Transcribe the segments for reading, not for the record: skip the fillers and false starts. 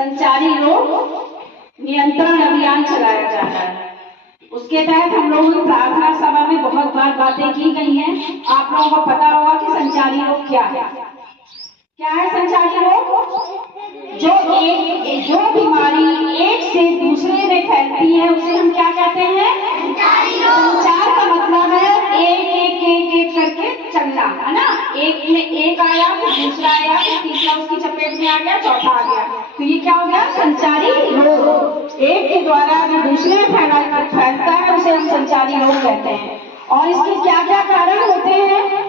संचारी रोग नियंत्रण अभियान चलाया जा रहा है। उसके तहत हम लोगों की प्रार्थना सभा में बहुत बार बातें की गई हैं। आप लोगों को पता होगा कि संचारी रोग क्या है। क्या है संचारी रोग? जो बीमारी एक से दूसरे में फैलती है उसे हम क्या कहते हैं? संचार का मतलब है एक करके चलना, है ना। एक में एक आया, फिर दूसरा आया, फिर तीसरा उसकी चपेट में आ गया, चौथा आ गया, तो ये क्या हो गया? संचारी रोग। एक के द्वारा जो दूसरे में फैलता है उसे हम संचारी रोग कहते हैं। और इसके क्या क्या कारण होते हैं?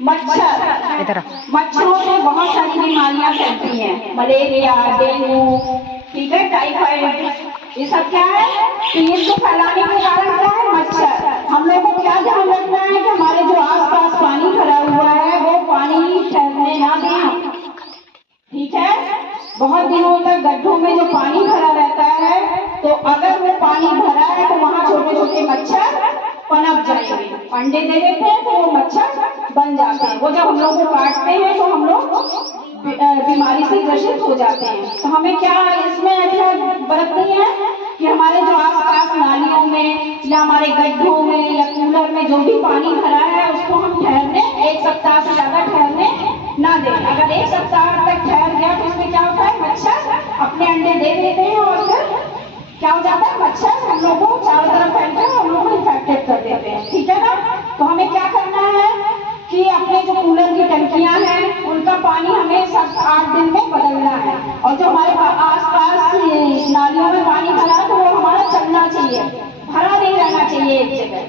मच्छरों से बहुत सारी बीमारियां फैलती हैं, मलेरिया, डेंगू, ठीक है, टाइफाइड, ये सब क्या है? तो ये इसको फैलाने के कारण क्या है? मच्छर। हम लोग को क्या ध्यान रखना है कि हमारे जो आसपास पानी भरा हुआ है वो पानी ठहरने ना दें, ठीक है। बहुत दिनों तक गड्ढों में जो पानी भरा रहता है, तो अगर वो पानी भरा है तो वहाँ छोटे छोटे मच्छर पनप जाएंगे, अंडे दे देते हैं, तो वो मच्छर बन जाते हैं। वो जब हम लोग को काटते हैं तो हम लोग बीमारी से ग्रसित हो जाते हैं। तो हमें क्या इसमें एहतियात बरतनी है कि हमारे जो आसपास नालियों में या हमारे गड्ढों में या कूलर में जो भी पानी भरा है उसको हम ठहरने, 1 सप्ताह से ज्यादा ठहरने ना दें। अगर 1 सप्ताह तक ठहर गया तो उसमें क्या होता है? मच्छर अपने अंडे दे देते हैं और फिर क्या हो जाता है? मच्छर हम लोगों को चारों तरफ फैलते हैं, हम लोग को इन्फेक्टेड कर देते हैं, ठीक है ना। तो हमें क्या करना है कि अपने जो कूलर की टंकियां हैं उनका पानी हमें 7-8 दिन में बदलना है। और जो हमारे आसपास नालियों में पानी भरा है तो वो हमारा चलना चाहिए, भरा नहीं रहना चाहिए एक जगह,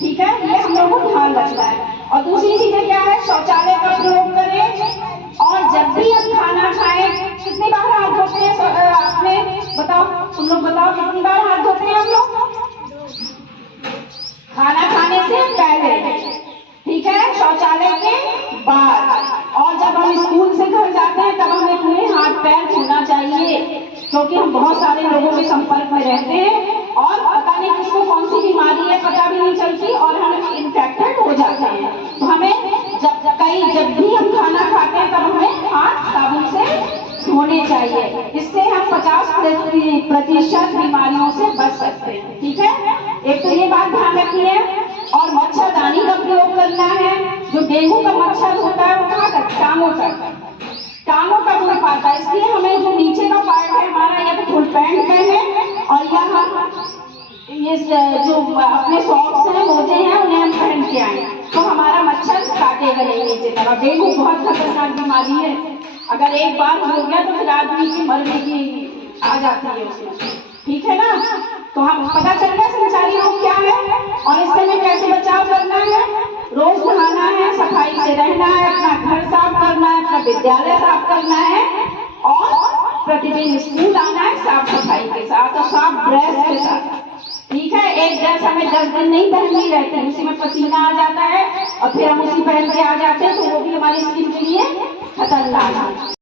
ठीक है। ये हम लोग को ध्यान रखना है। और दूसरी चीजें क्या है? शौचालय का प्रयोग करें। और जब भी हम खाना खाएं, कितनी बार हाथ धोते हैं आपने? बताओ, तुम लोग बताओ, कितनी बार हाथ धोते हैं हम लोग? खाना खाने से पहले, ठीक है, शौचालय के बाद, और जब हम स्कूल से घर जाते हैं तब हमें पूरे हाथ पैर धोना चाहिए, क्योंकि हम बहुत सारे लोगों के संपर्क में रहते हैं और पता नहीं किसको कौन सी बीमारी है पता भी नहीं चलती और हम इन्फेक्टेड हो जाते हैं। तो हमें जब भी हम खाना खाते हैं तब हमें हाथ साबुन से धोने चाहिए। इससे हम 50% बीमारियों से बच सकते हैं, ठीक है। एक तो ये बात ध्यान रखनी है। और मच्छरदानी का प्रयोग करना है। जो डेंगू का मच्छर होता है वो कहाँ तक? टांगों तक में पाता है, इसलिए हमें जो नीचे का पार्ट है हमारा, या तो फुल पैंट पहने और या हम ये जो अपने सॉक्स हैं, मोजे हैं, उन्हें हम पहन के आए तो हमारा मच्छर काटेगा नहीं नीचे तक। डेंगू बहुत खतरनाक बीमारी है, अगर एक बार हो गया तो फिर आदमी की मरने की आ जाती है उसमें, ठीक है ना। तो हम पता चल गया संचारी रोग क्या है और इससे हमें कैसे बचाव करना है। रोज नहाना है, सफाई से रहना है, अपना घर साफ करना है, अपना विद्यालय साफ करना है और प्रतिदिन स्कूल आना है साफ सफाई के साथ और साफ ड्रेस के साथ, ठीक है। एक ड्रेस हमें 10 दिन नहीं पहननी रहती, उसी में पसीना आ जाता है और फिर हम उसी पहन के आ जाते हैं, तो वो भी हमारी स्किन के लिए खतरनाक है।